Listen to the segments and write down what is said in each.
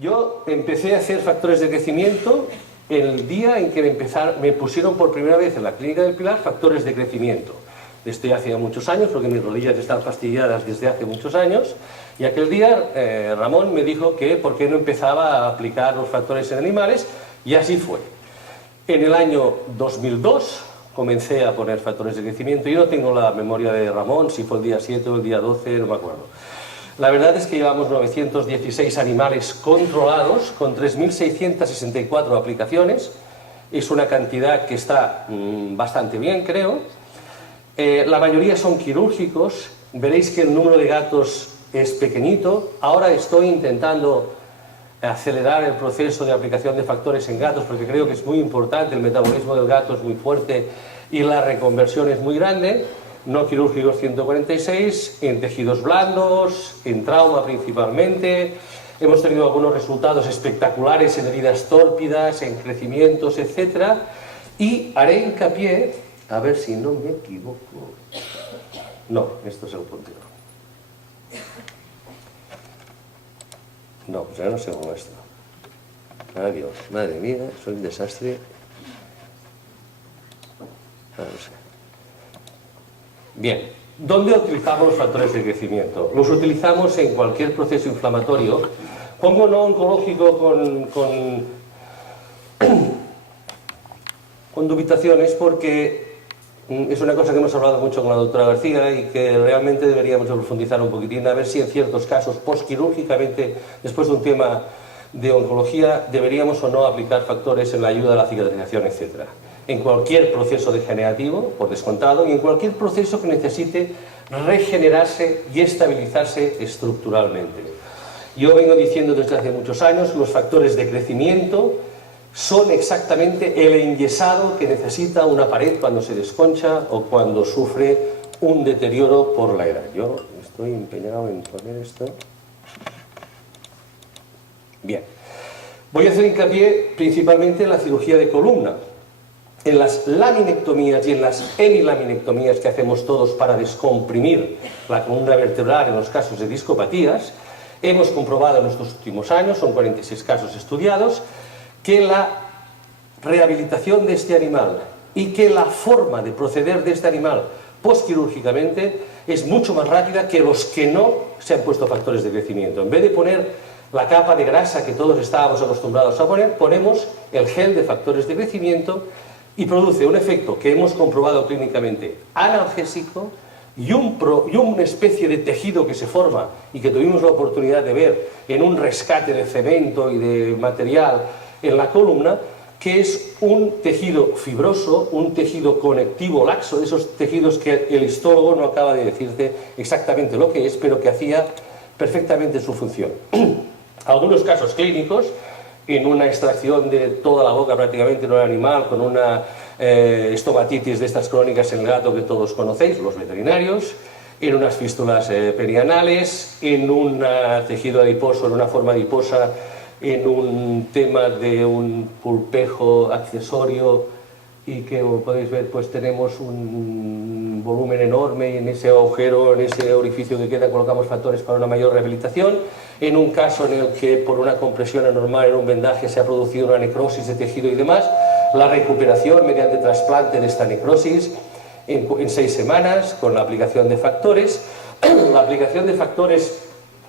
Yo empecé a hacer factores de crecimiento el día en que me pusieron por primera vez en la Clínica del Pilar factores de crecimiento. Esto ya hacía muchos años, porque mis rodillas están fastidiadas desde hace muchos años, y aquel día Ramón me dijo que por qué no empezaba a aplicar los factores en animales, y así fue. En el año 2002 comencé a poner factores de crecimiento. Yo no tengo la memoria de Ramón, si fue el día 7 o el día 12, no me acuerdo. La verdad es que llevamos 916 animales controlados con 3.664 aplicaciones. Es una cantidad que está bastante bien, creo. La mayoría son quirúrgicos. Veréis que el número de gatos es pequeñito. Ahora estoy intentando acelerar el proceso de aplicación de factores en gatos porque creo que es muy importante. El metabolismo del gato es muy fuerte y la reconversión es muy grande. No quirúrgicos 146, en tejidos blandos, en trauma principalmente. Hemos tenido algunos resultados espectaculares en heridas tórpidas, en crecimientos, etc. Y haré hincapié, a ver si no me equivoco. No, esto es el puntero. No, pues ya no sé cómo esto. Adiós, madre mía, soy un desastre. No sé. Bien, ¿dónde utilizamos los factores de crecimiento? Los utilizamos en cualquier proceso inflamatorio. Pongo no oncológico con dubitaciones porque es una cosa que hemos hablado mucho con la doctora García y que realmente deberíamos profundizar un poquitín, a ver si en ciertos casos, postquirúrgicamente, después de un tema de oncología, deberíamos o no aplicar factores en la ayuda a la cicatrización, etc. En cualquier proceso degenerativo, por descontado, y en cualquier proceso que necesite regenerarse y estabilizarse estructuralmente. Yo vengo diciendo desde hace muchos años, los factores de crecimiento son exactamente el enyesado que necesita una pared cuando se desconcha o cuando sufre un deterioro por la edad. Yo estoy empeñado en poner esto. Bien. Voy a hacer hincapié principalmente en la cirugía de columna. En las laminectomías y en las hemilaminectomías que hacemos todos para descomprimir la columna vertebral en los casos de discopatías, hemos comprobado en estos últimos años, son 46 casos estudiados, que la rehabilitación de este animal y que la forma de proceder de este animal postquirúrgicamente es mucho más rápida que los que no se han puesto factores de crecimiento. En vez de poner la capa de grasa que todos estábamos acostumbrados a poner, ponemos el gel de factores de crecimiento y produce un efecto que hemos comprobado clínicamente analgésico y una especie de tejido que se forma y que tuvimos la oportunidad de ver en un rescate de cemento y de material en la columna, que es un tejido fibroso, un tejido conectivo laxo, de esos tejidos que el histólogo no acaba de decirte exactamente lo que es, pero que hacía perfectamente su función. Algunos casos clínicos, en una extracción de toda la boca prácticamente en un animal con una estomatitis de estas crónicas en el gato que todos conocéis, los veterinarios, en unas fístulas perianales, en un tejido adiposo, en una forma adiposa, en un tema de un pulpejo accesorio y que, como podéis ver, pues tenemos un volumen enorme y en ese agujero, en ese orificio que queda, colocamos factores para una mayor rehabilitación. En un caso en el que por una compresión anormal en un vendaje se ha producido una necrosis de tejido y demás, la recuperación mediante trasplante de esta necrosis en 6 semanas con la aplicación de factores. La aplicación de factores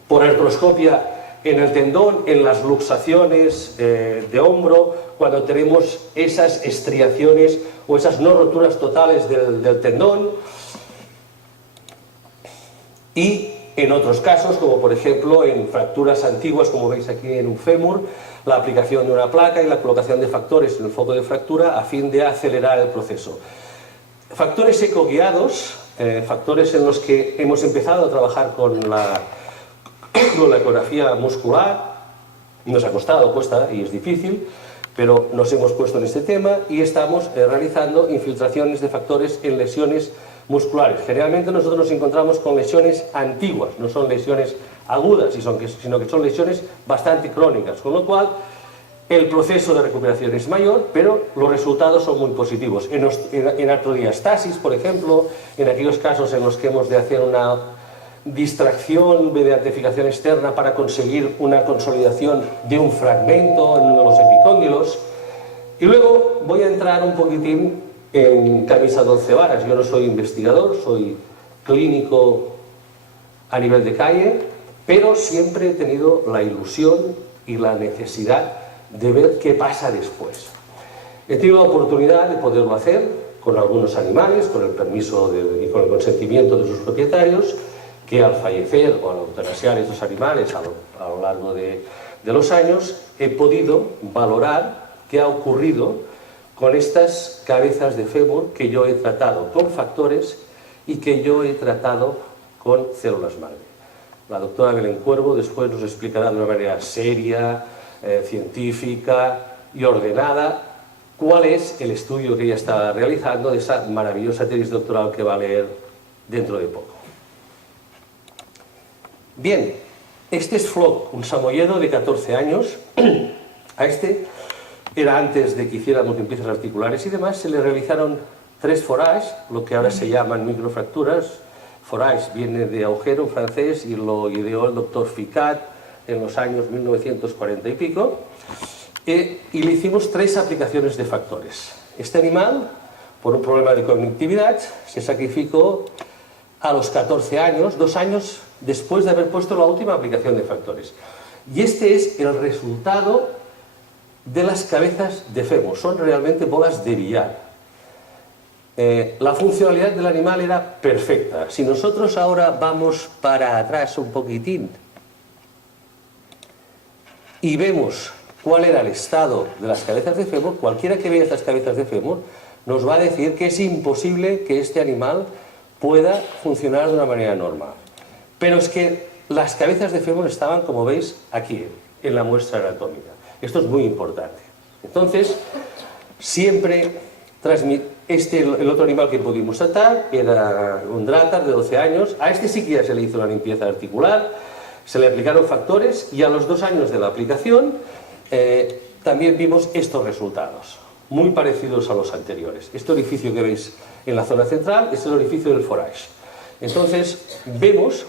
por artroscopia en el tendón, en las luxaciones de hombro, cuando tenemos esas estriaciones o esas no roturas totales del tendón, y en otros casos, como por ejemplo en fracturas antiguas, como veis aquí en un fémur, la aplicación de una placa y la colocación de factores en el foco de fractura a fin de acelerar el proceso. Factores ecoguiados, factores en los que hemos empezado a trabajar con la ecografía muscular. Nos ha costado, cuesta y es difícil, pero nos hemos puesto en este tema y estamos realizando infiltraciones de factores en lesiones musculares. Generalmente nosotros nos encontramos con lesiones antiguas, no son lesiones agudas, sino que son lesiones bastante crónicas, con lo cual el proceso de recuperación es mayor, pero los resultados son muy positivos. En artrodiastasis, por ejemplo, en aquellos casos en los que hemos de hacer una distracción mediante fijación externa para conseguir una consolidación de un fragmento en uno de los epicóndilos. Y luego voy a entrar un poquitín en camisa de 11 varas. Yo no soy investigador, soy clínico a nivel de calle, pero siempre he tenido la ilusión y la necesidad de ver qué pasa después. He tenido la oportunidad de poderlo hacer con algunos animales, con el permiso y con el consentimiento de sus propietarios, que al fallecer o al eutanasiar estos animales a lo largo de los años, he podido valorar qué ha ocurrido con estas cabezas de fémur que yo he tratado con factores y que yo he tratado con células madre. La doctora Belén Cuervo después nos explicará de una manera seria, científica y ordenada cuál es el estudio que ella está realizando de esa maravillosa tesis doctoral que va a leer dentro de poco. Bien, este es Flock, un samoyedo de 14 años. A este era antes de que hiciera multiplices articulares y demás, se le realizaron 3 forages, lo que ahora se llaman microfracturas. Forages viene de agujero en francés y lo ideó el doctor Ficat en los años 1940 y pico. Y le hicimos 3 aplicaciones de factores. Este animal, por un problema de conectividad, se sacrificó a los 14 años, 2 años después de haber puesto la última aplicación de factores. Y este es el resultado de las cabezas de fémur. Son realmente bolas de billar. La funcionalidad del animal era perfecta. Si nosotros ahora vamos para atrás un poquitín y vemos cuál era el estado de las cabezas de fémur, cualquiera que vea estas cabezas de fémur nos va a decir que es imposible que este animal pueda funcionar de una manera normal. Pero es que las cabezas de fémur estaban, como veis, aquí, en la muestra anatómica. Esto es muy importante. Entonces, siempre el otro animal que pudimos tratar era un drátar de 12 años. A este sí que ya se le hizo la limpieza articular, se le aplicaron factores y a los 2 años de la aplicación también vimos estos resultados, muy parecidos a los anteriores. Este orificio que veis en la zona central es el orificio del forage. Entonces, vemos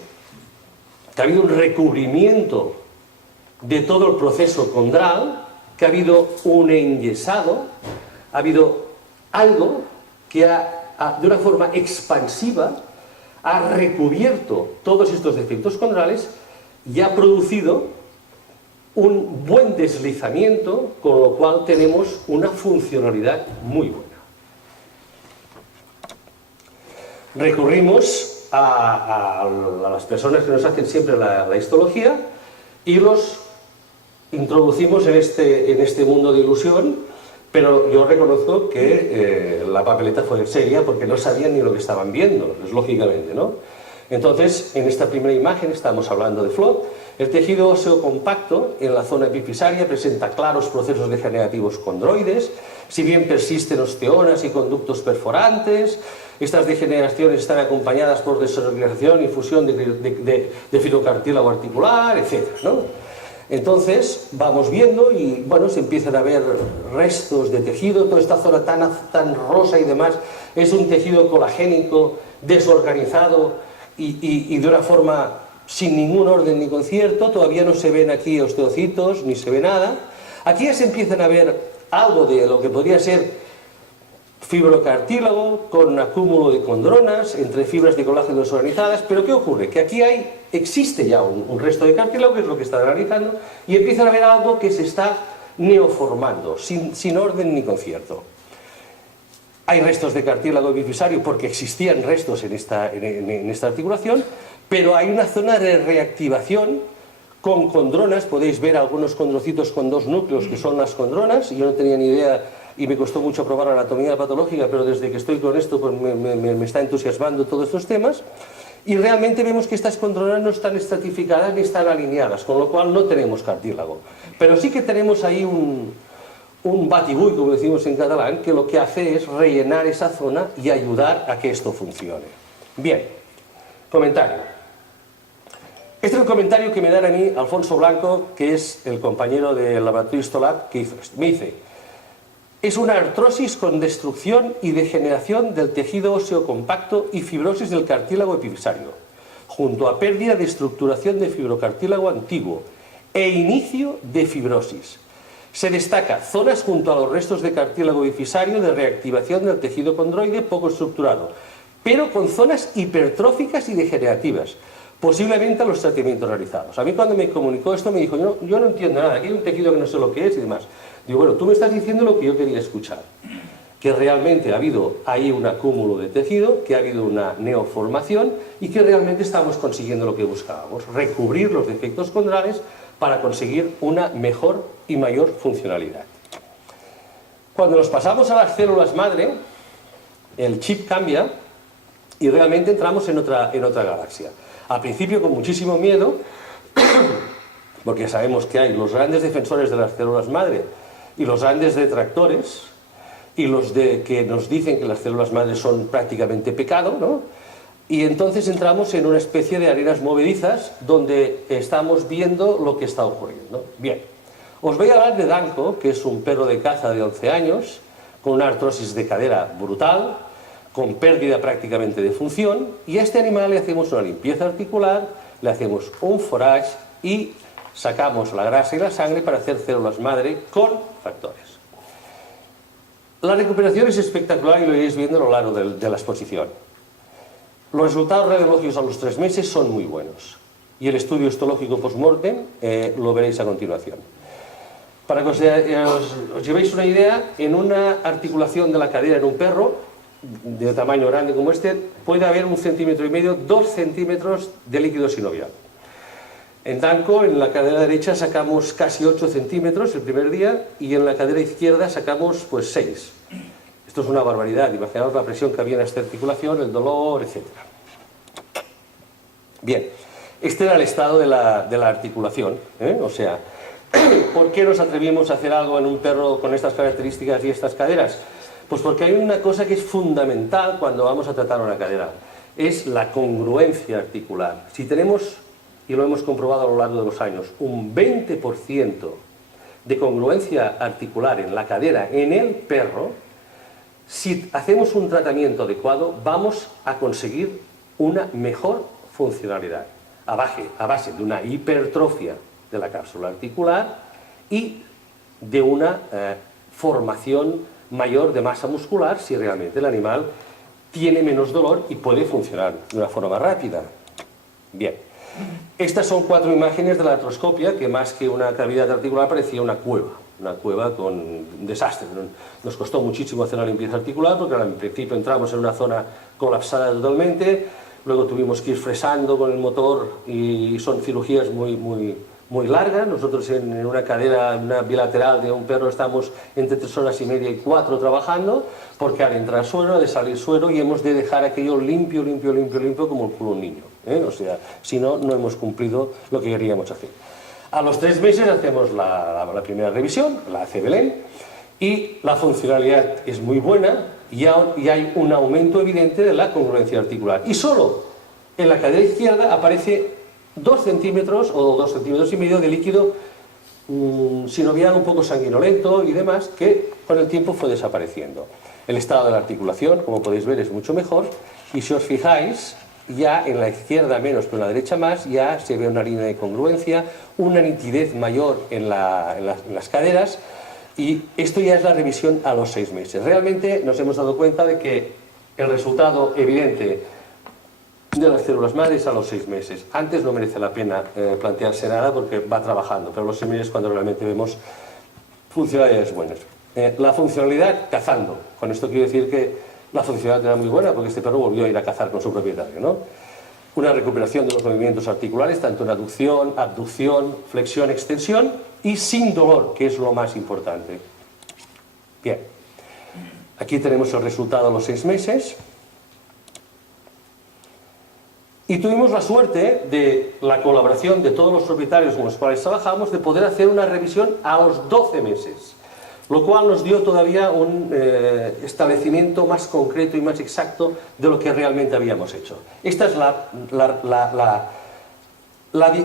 que ha habido un recubrimiento de todo el proceso condral, que ha habido un enyesado, ha habido algo que de una forma expansiva ha recubierto todos estos defectos condrales y ha producido un buen deslizamiento, con lo cual tenemos una funcionalidad muy buena. Recurrimos a las personas que nos hacen siempre la histología y los introducimos en este mundo de ilusión, pero yo reconozco que la papeleta fue seria porque no sabían ni lo que estaban viendo, lógicamente, ¿no? Entonces, en esta primera imagen estamos hablando de Flock. El tejido óseo compacto en la zona epifisaria presenta claros procesos degenerativos condroides, si bien persisten osteonas y conductos perforantes. Estas degeneraciones están acompañadas por desorganización y fusión de filocartílago articular, etc., ¿no? Entonces, vamos viendo y, bueno, se empiezan a ver restos de tejido. Toda esta zona tan rosa y demás es un tejido colagénico desorganizado y de una forma sin ningún orden ni concierto. Todavía no se ven aquí osteocitos ni se ve nada. Aquí ya se empiezan a ver algo de lo que podría ser fibrocartílago con acúmulo de condronas entre fibras de colágeno desorganizadas. Pero ¿qué ocurre? Que aquí existe ya un resto de cartílago, que es lo que están analizando, y empiezan a ver algo que se está neoformando, sin orden ni concierto. Hay restos de cartílago epifisario porque existían restos en esta articulación, pero hay una zona de reactivación con condronas. Podéis ver algunos condrocitos con 2 núcleos que son las condronas. Yo no tenía ni idea y me costó mucho probar la anatomía patológica, pero desde que estoy con esto pues me está entusiasmando todos estos temas. Y realmente vemos que estas condronas no están estratificadas ni están alineadas, con lo cual no tenemos cartílago. Pero sí que tenemos ahí un batibull, como decimos en catalán, que lo que hace es rellenar esa zona y ayudar a que esto funcione. Bien, comentario. Este es el comentario que me da a mí Alfonso Blanco, que es el compañero del laboratorio Histolab, que hizo esto. Me dice: es una artrosis con destrucción y degeneración del tejido óseo compacto y fibrosis del cartílago epifisario, junto a pérdida de estructuración de fibrocartílago antiguo e inicio de fibrosis. Se destaca zonas junto a los restos de cartílago bifisario de reactivación del tejido condroide poco estructurado, pero con zonas hipertróficas y degenerativas, posiblemente a los tratamientos realizados. A mí cuando me comunicó esto me dijo, yo no entiendo nada, aquí hay un tejido que no sé lo que es y demás. Digo, bueno, tú me estás diciendo lo que yo quería escuchar, que realmente ha habido ahí un acúmulo de tejido, que ha habido una neoformación y que realmente estamos consiguiendo lo que buscábamos, recubrir los defectos condrales para conseguir una mejor y mayor funcionalidad. Cuando nos pasamos a las células madre, el chip cambia y realmente entramos en otra galaxia. Al principio con muchísimo miedo, porque sabemos que hay los grandes defensores de las células madre y los grandes detractores, y los que nos dicen que las células madre son prácticamente pecado, ¿no? Y entonces entramos en una especie de arenas movedizas donde estamos viendo lo que está ocurriendo. Bien, os voy a hablar de Danko, que es un perro de caza de 11 años, con una artrosis de cadera brutal, con pérdida prácticamente de función, y a este animal le hacemos una limpieza articular, le hacemos un forage y sacamos la grasa y la sangre para hacer células madre con factores. La recuperación es espectacular y lo iréis viendo a lo largo de la exposición. Los resultados radiológicos a los 3 meses son muy buenos y el estudio histológico post-mortem lo veréis a continuación. Para que os llevéis una idea, en una articulación de la cadera en un perro de tamaño grande como este puede haber 1,5 centímetros, 2 centímetros de líquido sinovial. En Danko, en la cadera derecha sacamos casi 8 centímetros el primer día y en la cadera izquierda sacamos pues 6. Esto es una barbaridad, imaginaos la presión que había en esta articulación, el dolor, etc. Bien, este era el estado de la articulación, o sea, ¿por qué nos atrevimos a hacer algo en un perro con estas características y estas caderas? Pues porque hay una cosa que es fundamental cuando vamos a tratar una cadera, es la congruencia articular. Si tenemos, y lo hemos comprobado a lo largo de los años, un 20% de congruencia articular en la cadera en el perro, si hacemos un tratamiento adecuado vamos a conseguir una mejor funcionalidad a base de una hipertrofia de la cápsula articular y de una formación mayor de masa muscular si realmente el animal tiene menos dolor y puede funcionar de una forma más rápida. Bien, estas son 4 imágenes de la artroscopia que más que una cavidad articular parecía una cueva con un desastre. Nos costó muchísimo hacer la limpieza articular porque al principio entramos en una zona colapsada totalmente, luego tuvimos que ir fresando con el motor y son cirugías muy largas. Nosotros en una cadera, una bilateral de un perro estamos entre 3 horas y media y 4 trabajando porque al entrar suero, ha de salir suero y hemos de dejar aquello limpio como el culo de un niño, o sea, si no, no hemos cumplido lo que queríamos hacer. A los 3 meses hacemos la primera revisión, la hace Belén, y la funcionalidad es muy buena y hay un aumento evidente de la congruencia articular. Y solo en la cadera izquierda aparece 2 centímetros o 2,5 centímetros de líquido sinovial un poco sanguinolento y demás, que con el tiempo fue desapareciendo. El estado de la articulación, como podéis ver, es mucho mejor, y si os fijáis, ya en la izquierda menos, pero en la derecha más, ya se ve una línea de congruencia, una nitidez mayor en las caderas, y esto ya es la revisión a los 6 meses. Realmente nos hemos dado cuenta de que el resultado evidente de las células madres a los 6 meses. Antes no merece la pena plantearse nada porque va trabajando, pero a los 6 meses es cuando realmente vemos funcionalidades buenas. La funcionalidad cazando, con esto quiero decir que la funcionalidad era muy buena porque este perro volvió a ir a cazar con su propietario, ¿no? Una recuperación de los movimientos articulares, tanto en aducción, abducción, flexión, extensión y sin dolor, que es lo más importante. Bien, aquí tenemos el resultado a los 6 meses. Y tuvimos la suerte de la colaboración de todos los propietarios con los cuales trabajamos de poder hacer una revisión a los 12 meses, lo cual nos dio todavía un establecimiento más concreto y más exacto de lo que realmente habíamos hecho. Esta es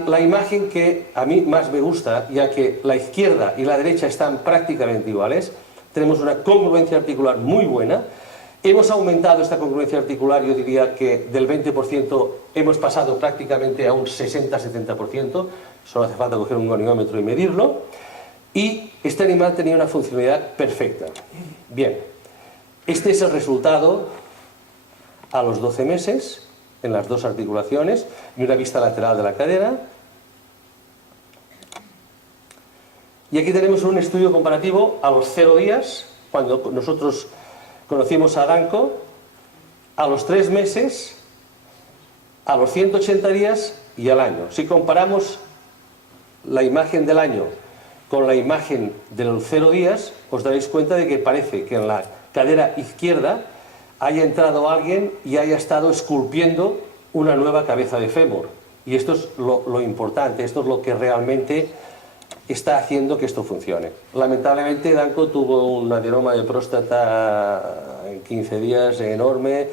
la imagen que a mí más me gusta, ya que la izquierda y la derecha están prácticamente iguales. Tenemos una congruencia articular muy buena. Hemos aumentado esta congruencia articular, yo diría que del 20% hemos pasado prácticamente a un 60-70%, solo hace falta coger un goniómetro y medirlo, y este animal tenía una funcionalidad perfecta. Bien, este es el resultado a los 12 meses, en las dos articulaciones, y una vista lateral de la cadera. Y aquí tenemos un estudio comparativo a los 0 días, cuando nosotros conocimos a Danko, a los 3 meses, a los 180 días y al año. Si comparamos la imagen del año con la imagen de los 0 días, os daréis cuenta de que parece que en la cadera izquierda haya entrado alguien y haya estado esculpiendo una nueva cabeza de fémur. Y esto es lo importante, esto es lo que realmente está haciendo que esto funcione. Lamentablemente Danko tuvo un adenoma de próstata en 15 días enorme,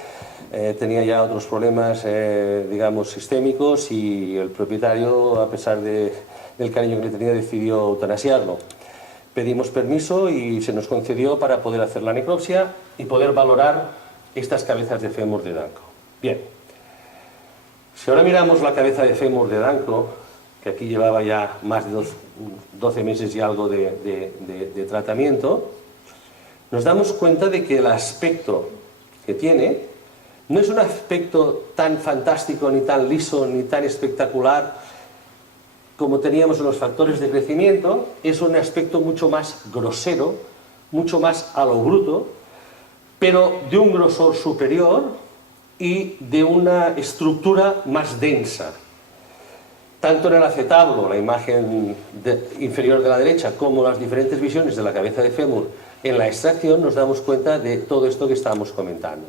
tenía ya otros problemas, digamos, sistémicos, y el propietario, a pesar del cariño que le tenía, decidió eutanasiarlo. Pedimos permiso y se nos concedió para poder hacer la necropsia y poder valorar estas cabezas de fémur de Danko. Bien, si ahora miramos la cabeza de fémur de Danko, que aquí llevaba ya más de 12 meses y algo de tratamiento, nos damos cuenta de que el aspecto que tiene no es un aspecto tan fantástico, ni tan liso, ni tan espectacular como teníamos en los factores de crecimiento. Es un aspecto mucho más grosero, mucho más a lo bruto, pero de un grosor superior y de una estructura más densa. Tanto en el acetablo, la imagen inferior de la derecha, como las diferentes visiones de la cabeza de fémur en la extracción, nos damos cuenta de todo esto que estábamos comentando.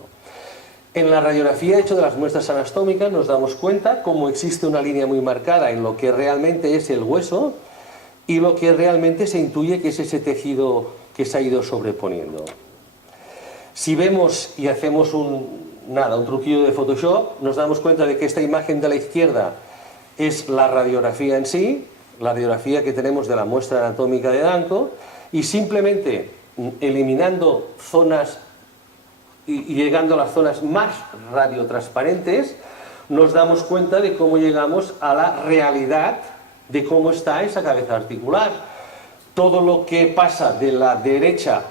En la radiografía hecha de las muestras anastómicas nos damos cuenta cómo existe una línea muy marcada en lo que realmente es el hueso y lo que realmente se intuye que es ese tejido que se ha ido sobreponiendo. Si vemos y hacemos un truquillo de Photoshop, nos damos cuenta de que esta imagen de la izquierda es la radiografía en sí, la radiografía que tenemos de la muestra anatómica de Danko, y simplemente eliminando zonas y llegando a las zonas más radiotransparentes, nos damos cuenta de cómo llegamos a la realidad de cómo está esa cabeza articular. Todo lo que pasa de la derecha,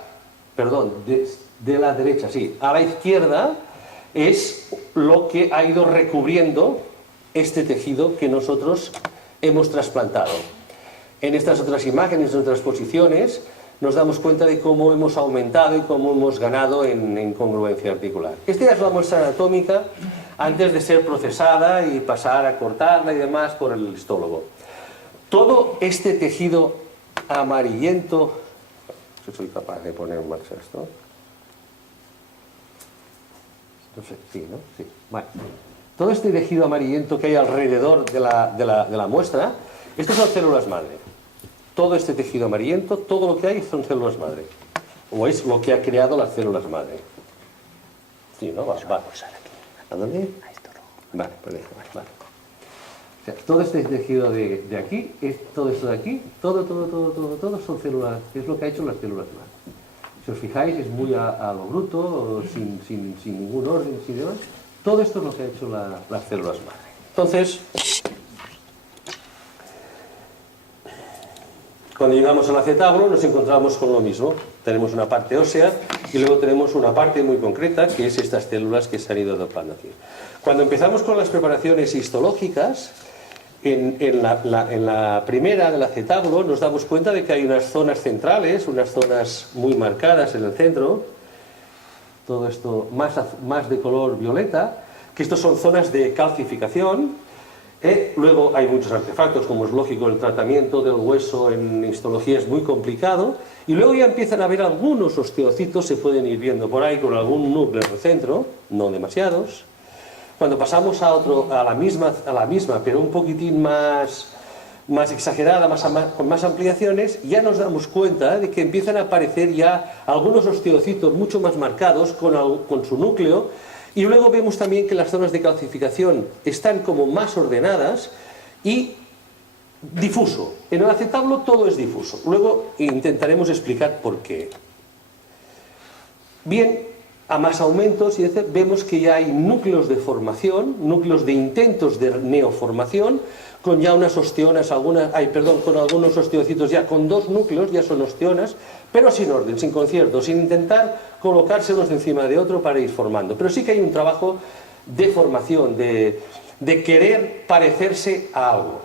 de la derecha, sí, a la izquierda, es lo que ha ido recubriendo este tejido que nosotros hemos trasplantado. En estas otras imágenes, en otras posiciones, nos damos cuenta de cómo hemos aumentado y cómo hemos ganado en congruencia articular. Esta es la muestra anatómica antes de ser procesada y pasar a cortarla y demás por el histólogo. Todo este tejido amarillento, si soy capaz de poner en marcha esto. No sé, sí, ¿no? Sí, vale. Todo este tejido amarillento que hay alrededor de la muestra, estas son células madre. Todo este tejido amarillento, todo lo que hay son células madre. O es lo que ha creado las células madre. Sí, ¿no? Vale. ¿A dónde? Vale, pues vale. O sea, todo este tejido de aquí, todo esto de aquí, todo son células, es lo que ha hecho las células madre. Si os fijáis, es muy a lo bruto, sin ningún orden, sin demás. Todo esto es lo que ha hecho las células madre. Entonces, cuando llegamos al acetablo nos encontramos con lo mismo. Tenemos una parte ósea y luego tenemos una parte muy concreta, que es estas células que se han ido adoptando aquí. Cuando empezamos con las preparaciones histológicas, en la primera del acetablo nos damos cuenta de que hay unas zonas centrales, unas zonas muy marcadas en el centro, todo esto más de color violeta, que estos son zonas de calcificación. Luego hay muchos artefactos, como es lógico, el tratamiento del hueso en histología es muy complicado, y luego ya empiezan a haber algunos osteocitos, se pueden ir viendo por ahí con algún núcleo en el centro, no demasiados. Cuando pasamos a la misma, pero un poquitín más exagerada, con más ampliaciones, ya nos damos cuenta de que empiezan a aparecer ya algunos osteocitos mucho más marcados con su núcleo, y luego vemos también que las zonas de calcificación están como más ordenadas y difuso. En el acetablo todo es difuso. Luego intentaremos explicar por qué. Bien, a más aumentos, y vemos que ya hay núcleos de formación, núcleos de intentos de neoformación, con ya unas osteonas, con algunos osteocitos ya con 2 núcleos, ya son osteonas, pero sin orden, sin concierto, sin intentar colocarse unos encima de otro para ir formando. Pero sí que hay un trabajo de formación, de querer parecerse a algo.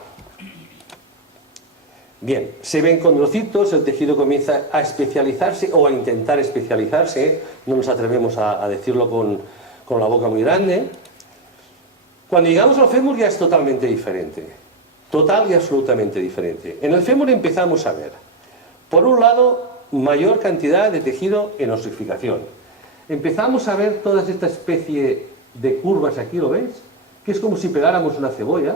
Bien, se ven condrocitos, el tejido comienza a especializarse o a intentar especializarse, no nos atrevemos a decirlo con la boca muy grande. Cuando llegamos al fémur ya es totalmente diferente, total y absolutamente diferente. En el fémur empezamos a ver, por un lado, mayor cantidad de tejido en osificación. Empezamos a ver toda esta especie de curvas, aquí lo veis, que es como si pegáramos una cebolla,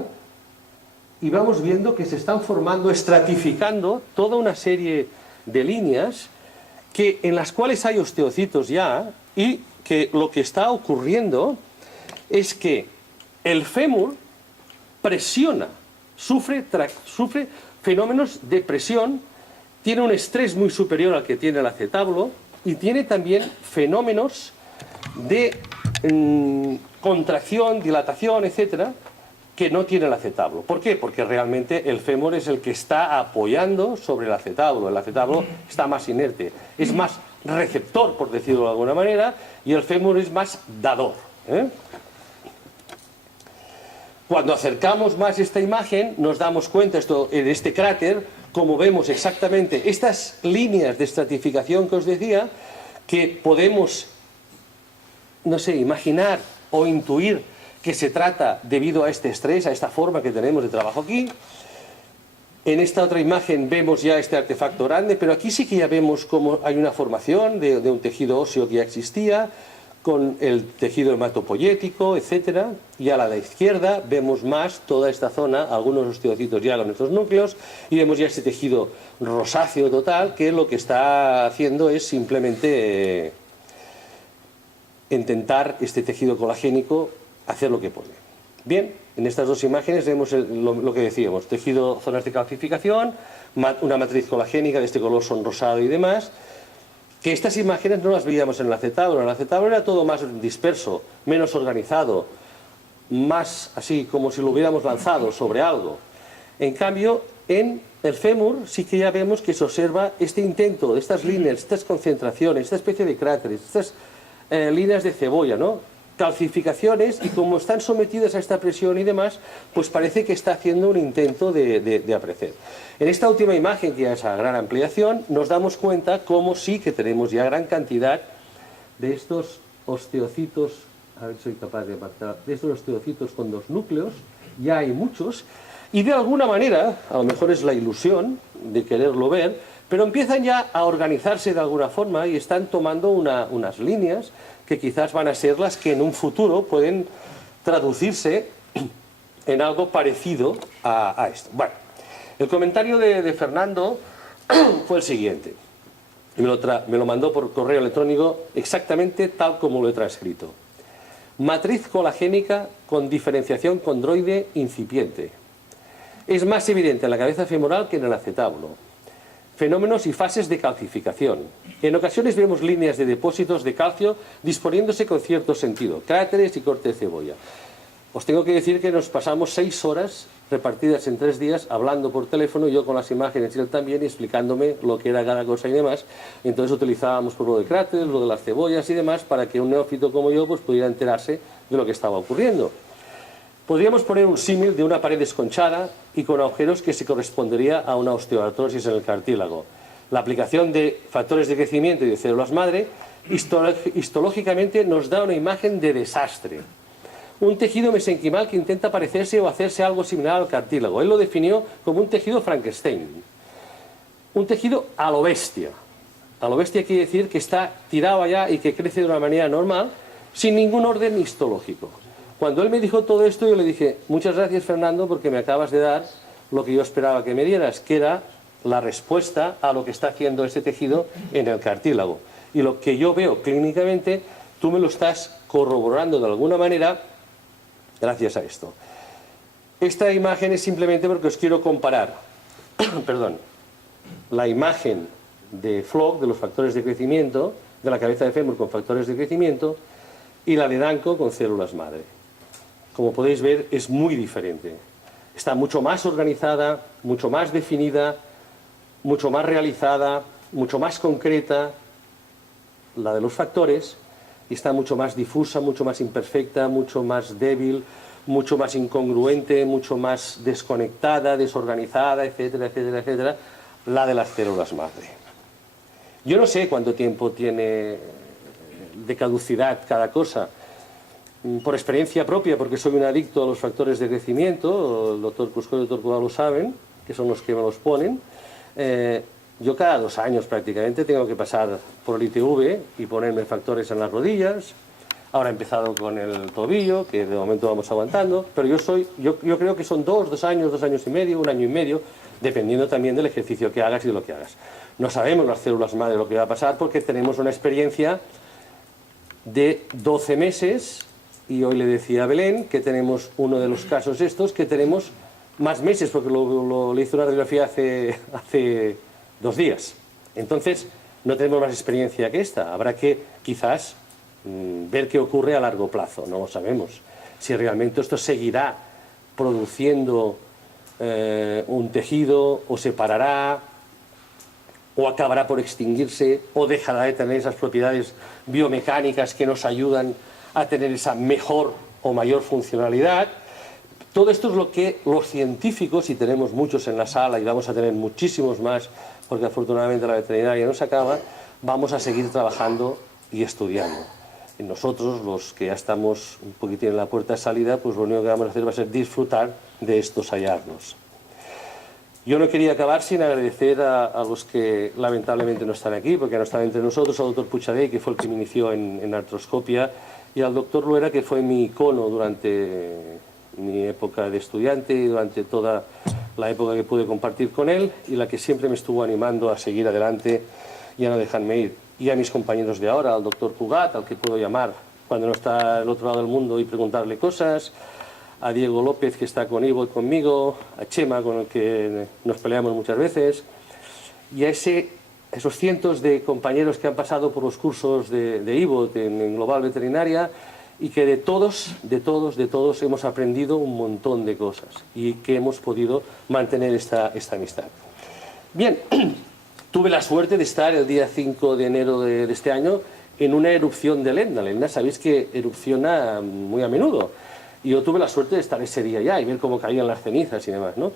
y vamos viendo que se están formando, estratificando toda una serie de líneas en las cuales hay osteocitos ya, y que lo que está ocurriendo es que el fémur presiona, sufre fenómenos de presión, tiene un estrés muy superior al que tiene el acetábulo y tiene también fenómenos de contracción, dilatación, etcétera, que no tiene el acetábulo. ¿Por qué? Porque realmente el fémur es el que está apoyando sobre el acetábulo está más inerte, es más receptor, por decirlo de alguna manera, y el fémur es más dador. Cuando acercamos más esta imagen, nos damos cuenta, en este cráter, como vemos exactamente estas líneas de estratificación que os decía, que podemos, no sé, imaginar o intuir que se trata debido a este estrés, a esta forma que tenemos de trabajo aquí. En esta otra imagen vemos ya este artefacto grande, pero aquí sí que ya vemos cómo hay una formación de un tejido óseo que ya existía, con el tejido hematopoyético, etcétera. Y a la izquierda vemos más toda esta zona, algunos osteocitos ya con estos núcleos, y vemos ya este tejido rosáceo total, que lo que está haciendo es simplemente intentar este tejido colagénico hacer lo que puede. Bien, en estas dos imágenes vemos lo que decíamos, tejido, zonas de calcificación, una matriz colagénica de este color sonrosado y demás, que estas imágenes no las veíamos en el acetábulo. En el acetábulo era todo más disperso, menos organizado, más así como si lo hubiéramos lanzado sobre algo. En cambio, en el fémur sí que ya vemos que se observa este intento, estas líneas, estas concentraciones, esta especie de cráteres, estas líneas de cebolla, ¿no? Calcificaciones, y como están sometidas a esta presión y demás, pues parece que está haciendo un intento de aparecer. En esta última imagen, que ya es a gran ampliación, nos damos cuenta cómo sí que tenemos ya gran cantidad de estos osteocitos, a ver si soy capaz de apartar, de estos osteocitos con 2 núcleos, ya hay muchos, y de alguna manera, a lo mejor es la ilusión de quererlo ver, pero empiezan ya a organizarse de alguna forma y están tomando unas líneas que quizás van a ser las que en un futuro pueden traducirse en algo parecido a esto. Bueno, el comentario de Fernando fue el siguiente, y me lo mandó por correo electrónico exactamente tal como lo he transcrito. Matriz colagénica con diferenciación condroide incipiente. Es más evidente en la cabeza femoral que en el acetábulo. Fenómenos y fases de calcificación. En ocasiones vemos líneas de depósitos de calcio disponiéndose con cierto sentido, cráteres y corte de cebolla. Os tengo que decir que nos pasamos 6 horas repartidas en 3 días hablando por teléfono, yo con las imágenes y él también, y explicándome lo que era cada cosa y demás. Entonces utilizábamos por lo de cráteres, lo de las cebollas y demás, para que un neófito como yo pues pudiera enterarse de lo que estaba ocurriendo. Podríamos poner un símil de una pared desconchada y con agujeros que se correspondería a una osteoartrosis en el cartílago. La aplicación de factores de crecimiento y de células madre histológicamente nos da una imagen de desastre. Un tejido mesenquimal que intenta parecerse o hacerse algo similar al cartílago. Él lo definió como un tejido Frankenstein. Un tejido a lo bestia. A lo bestia quiere decir que está tirado allá y que crece de una manera normal, sin ningún orden histológico. Cuando él me dijo todo esto, yo le dije, muchas gracias Fernando, porque me acabas de dar lo que yo esperaba que me dieras, que era la respuesta a lo que está haciendo este tejido en el cartílago. Y lo que yo veo clínicamente, tú me lo estás corroborando de alguna manera gracias a esto. Esta imagen es simplemente porque os quiero comparar perdón, la imagen de Flock, de los factores de crecimiento, de la cabeza de fémur con factores de crecimiento y la de Danco con células madre. Como podéis ver, es muy diferente. Está mucho más organizada, mucho más definida, mucho más realizada, mucho más concreta, la de los factores, y está mucho más difusa, mucho más imperfecta, mucho más débil, mucho más incongruente, mucho más desconectada, desorganizada, etcétera, etcétera, etcétera, la de las células madre. Yo no sé cuánto tiempo tiene de caducidad cada cosa, por experiencia propia, porque soy un adicto a los factores de crecimiento, el doctor Cusco y el doctor Cubá lo saben, que son los que me los ponen. Yo cada 2 años prácticamente tengo que pasar por el ITV y ponerme factores en las rodillas. Ahora he empezado con el tobillo, que de momento vamos aguantando, pero yo creo que son 2 años, 2 años y medio, 1 año y medio, dependiendo también del ejercicio que hagas y de lo que hagas. No sabemos las células madre lo que va a pasar porque tenemos una experiencia de 12 meses, y hoy le decía a Belén que tenemos uno de los casos estos, que tenemos más meses, porque le hice una radiografía hace 2 días. Entonces, no tenemos más experiencia que esta. Habrá que, quizás, ver qué ocurre a largo plazo. No lo sabemos. Si realmente esto seguirá produciendo un tejido, o se parará, o acabará por extinguirse, o dejará de tener esas propiedades biomecánicas que nos ayudan a tener esa mejor o mayor funcionalidad. Todo esto es lo que los científicos, y tenemos muchos en la sala y vamos a tener muchísimos más, porque afortunadamente la veterinaria no se acaba, vamos a seguir trabajando y estudiando. Y nosotros, los que ya estamos un poquitín en la puerta de salida, pues lo único que vamos a hacer va a ser disfrutar de estos hallazgos. Yo no quería acabar sin agradecer a los que lamentablemente no están aquí, porque no están entre nosotros, al doctor Puchadey, que fue el que me inició en artroscopia, y al doctor Luera, que fue mi icono durante mi época de estudiante y durante toda la época que pude compartir con él, y la que siempre me estuvo animando a seguir adelante y a no dejarme ir. Y a mis compañeros de ahora, al doctor Cugat, al que puedo llamar cuando no está al otro lado del mundo y preguntarle cosas, a Diego López, que está con Ivo y conmigo, a Chema, con el que nos peleamos muchas veces, y a esos cientos de compañeros que han pasado por los cursos de Ivo en Global Veterinaria, y que de todos hemos aprendido un montón de cosas y que hemos podido mantener esta amistad. Bien, tuve la suerte de estar el día 5 de enero de este año en una erupción del Etna. El Etna, sabéis que erupciona muy a menudo, y yo tuve la suerte de estar ese día ya y ver cómo caían las cenizas y demás, ¿no?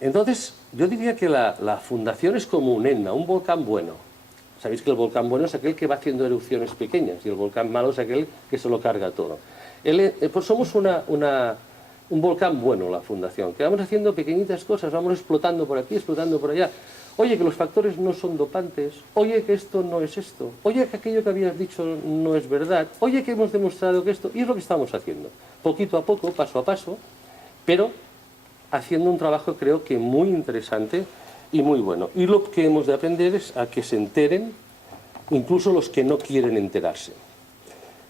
Entonces, yo diría que la fundación es como un Etna, un volcán bueno. Sabéis que el volcán bueno es aquel que va haciendo erupciones pequeñas, y el volcán malo es aquel que se lo carga todo. Pues somos un volcán bueno, la fundación, que vamos haciendo pequeñitas cosas, vamos explotando por aquí, explotando por allá. Oye, que los factores no son dopantes, oye, que esto no es esto, oye, que aquello que habías dicho no es verdad, oye, que hemos demostrado que esto, y es lo que estamos haciendo, poquito a poco, paso a paso, pero haciendo un trabajo, creo que muy interesante y muy bueno. Y lo que hemos de aprender es a que se enteren incluso los que no quieren enterarse.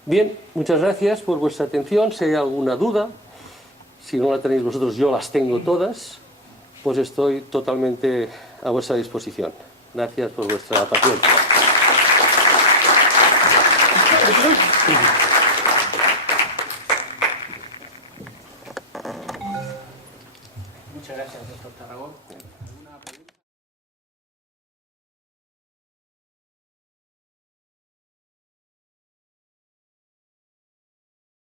Bien, muchas gracias por vuestra atención. Si hay alguna duda, si no la tenéis vosotros, yo las tengo todas, pues estoy totalmente a vuestra disposición. Gracias por vuestra paciencia. Muchas gracias, doctor Tarragón.